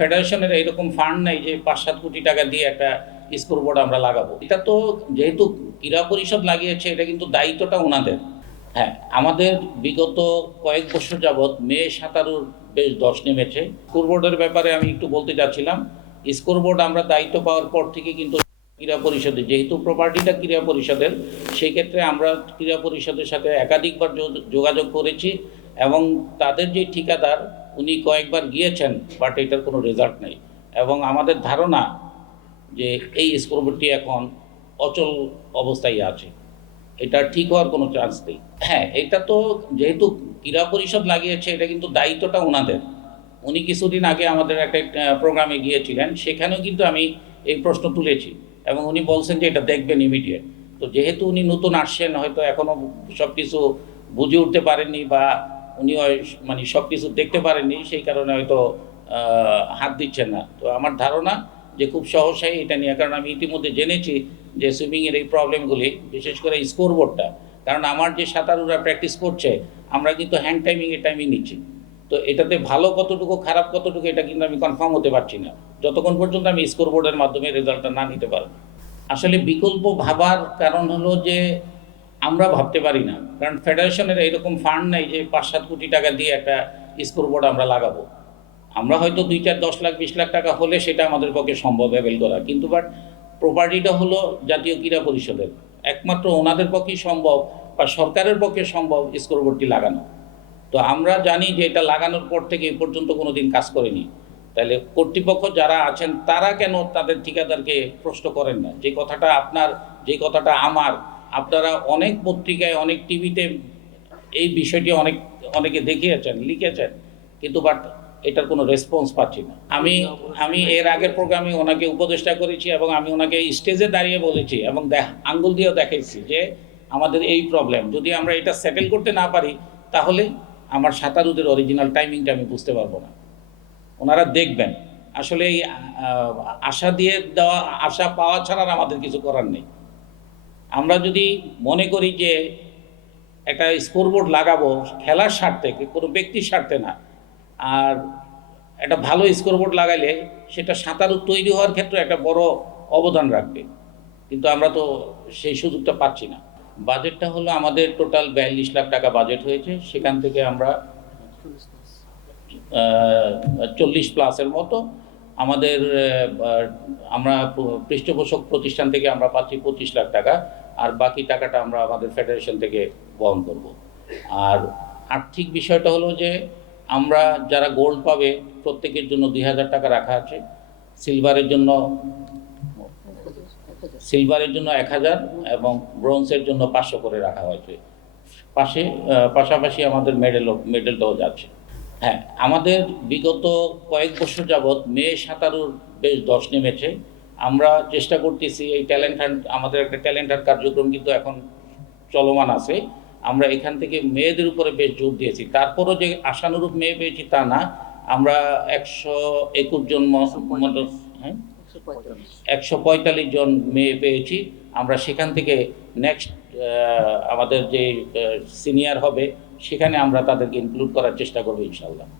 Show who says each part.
Speaker 1: ফেডারেশনের এরকম ফান্ড নেই যে পাঁচ সাত কোটি টাকা দিয়ে একটা স্কোরবোর্ড আমরা লাগাবো। এটা তো যেহেতু ক্রীড়া পরিষদ লাগিয়েছে, এটা কিন্তু দায়িত্বটা ওনাদের। হ্যাঁ আমাদের বিগত কয়েক বছর যাবৎ মেয়ে সাঁতারুর বেশ দশ নেমেছে। স্কোরবোর্ডের ব্যাপারে আমি একটু বলতে চাচ্ছিলাম স্কোরবোর্ড আমরা দায়িত্ব পাওয়ার পর থেকে কিন্তু ক্রীড়া পরিষদে, যেহেতু প্রপার্টিটা ক্রীড়া পরিষদের, সেই ক্ষেত্রে আমরা ক্রীড়া পরিষদের সাথে একাধিকবার যোগ- যোগাযোগ করেছি এবং তাদের যে ঠিকাদার উনি কয়েকবার গিয়েছেন বাট এটার কোনো রেজাল্ট নেই। এবং আমাদের ধারণা যে এই স্কোরবোর্ডটি এখন অচল অবস্থায় আছে। এটা ঠিক হওয়ার কোনো চান্স নেই। হ্যাঁ এটা তো যেহেতু ক্রীড়া পরিষদ লাগিয়েছে, এটা কিন্তু দায়িত্বটা ওনাদের। উনি কিছুদিন আগে আমাদের একটা প্রোগ্রামে গিয়েছিলেন, সেখানেও কিন্তু আমি এই প্রশ্ন তুলেছি। এবং উনি বলছেন যে এটা দেখবেন ইমিডিয়েট তো যেহেতু উনি নতুন আসছেন, হয়তো এখনও সব কিছু বুঝে উঠতে পারেননি বা উনি মানে সব কিছু দেখতে পারেননি, সেই কারণে হয়তো হাত দিচ্ছেন না। তো আমার ধারণা যে খুব সহসাই এটা নিয়ে, কারণ আমি ইতিমধ্যে জেনেছি যে সুইমিংয়ের এই প্রবলেমগুলি, বিশেষ করে স্কোরবোর্ডটা। কারণ আমার যে সাঁতারুরা প্র্যাকটিস করছে, আমরা কিন্তু হ্যান্ড টাইমিংয়ে টাইমিং নিচ্ছি। তো এটাতে ভালো কতটুকু, খারাপ কতটুকু, এটা কিন্তু আমি কনফার্ম হতে পারছি না। যতক্ষণ পর্যন্ত আমি স্কোরবোর্ডের মাধ্যমে রেজাল্টটা না নিতে পারব। আসলে বিকল্প ভাবার কারণ হলো যে আমরা ভাবতে পারি না। কারণ ফেডারেশনের এরকম ফান্ড নেই যে পাঁচ সাত কোটি টাকা দিয়ে একটা স্কোরবোর্ড আমরা লাগাবো। আমরা হয়তো দুই চার দশ লাখ, বিশ লাখ টাকা হলে সেটা আমাদের পক্ষে সম্ভব অ্যাভেল করা। কিন্তু বাট প্রপার্টিটা হলো জাতীয় ক্রীড়া পরিষদের। একমাত্র ওনাদের পক্ষেই সম্ভব বা সরকারের পক্ষে সম্ভব স্কোরবোর্ডটি লাগানো। তো আমরা জানি যে এটা লাগানোর পর থেকে এ পর্যন্ত কোনো দিন কাজ করেনি। তাহলে কর্তৃপক্ষ যারা আছেন, তারা কেন তাদের ঠিকাদারকে প্রশ্ন করেন না? যে কথাটা আপনার, যে কথাটা আমার আপনারা অনেক পত্রিকায়, অনেক টিভিতে এই বিষয়টি অনেক, অনেকে দেখিয়েছেন, লিখেছেন, কিন্তু বাট এটার কোনো রেসপন্স পাচ্ছি না। আমি আমি এর আগের প্রোগ্রামে ওনাকে উপদেষ্টা করেছি এবং আমি ওনাকে স্টেজে দাঁড়িয়ে বলেছি এবং আঙ্গুল দিয়েও দেখাইছি যে আমাদের এই প্রবলেম যদি আমরা এটা সেটেল করতে না পারি, তাহলে আমার সাঁতারুদের অরিজিনাল টাইমিংটা আমি বুঝতে পারব না। ওনারা দেখবেন। আসলে এই আশা দিয়ে দেওয়া, আশা পাওয়া ছাড়া আমাদের কিছু করার নেই। আমরা যদি মনে করি যে একটা স্কোরবোর্ড লাগাবো খেলার স্বার্থে, কোনো ব্যক্তির স্বার্থে না, আর একটা ভালো স্কোরবোর্ড লাগাইলে সেটা সাঁতারু তৈরি হওয়ার ক্ষেত্রে একটা বড় অবদান রাখবে। কিন্তু আমরা তো সেই সুযোগটা পাচ্ছি না। বাজেটটা হলো আমাদের টোটাল বিয়াল্লিশ লাখ টাকা বাজেট হয়েছে, সেখান থেকে আমরা চল্লিশ প্লাসের মতো আমাদের আমরা পৃষ্ঠপোষক প্রতিষ্ঠান থেকে আমরা পাচ্ছি পঁচিশ লাখ টাকা, আর বাকি টাকাটা আমরা আমাদের ফেডারেশন থেকে বহন করব। আর আর্থিক বিষয়টা হলো যে, আমরা যারা গোল্ড পাবে, প্রত্যেকের জন্য দুই হাজার টাকা রাখা আছে। সিলভারের জন্য সিলভারের জন্য এক হাজার এবং ব্রোঞ্জের জন্য পাঁচশো করে রাখা হয়েছে। পাশে পাশাপাশি আমাদের মেডেলও, মেডেলটাও যাচ্ছে। হ্যাঁ আমাদের বিগত কয়েক বছর যাবৎ মেয়ে সাঁতারুর বেশ দশ নেমেছে। আমরা চেষ্টা করতেছি এই ট্যালেন্ট হান্ট আমাদের একটা ট্যালেন্ট হান্ট কার্যক্রম কিন্তু এখন চলমান আছে। আমরা এখান থেকে মেয়েদের উপরে বেশ জোর দিয়েছি। তারপরও যে আশানুরূপ মেয়ে পেয়েছি তা না। আমরা একশো একুশ জন হ্যাঁ? একশো পঁয়তাল্লিশ। জন মেয়ে পেয়েছি। আমরা সেখান থেকে নেক্সট আমাদের যে সিনিয়র হবে সেখানে আমরা তাদেরকে ইনক্লুড করার চেষ্টা করব ইনশাল্লাহ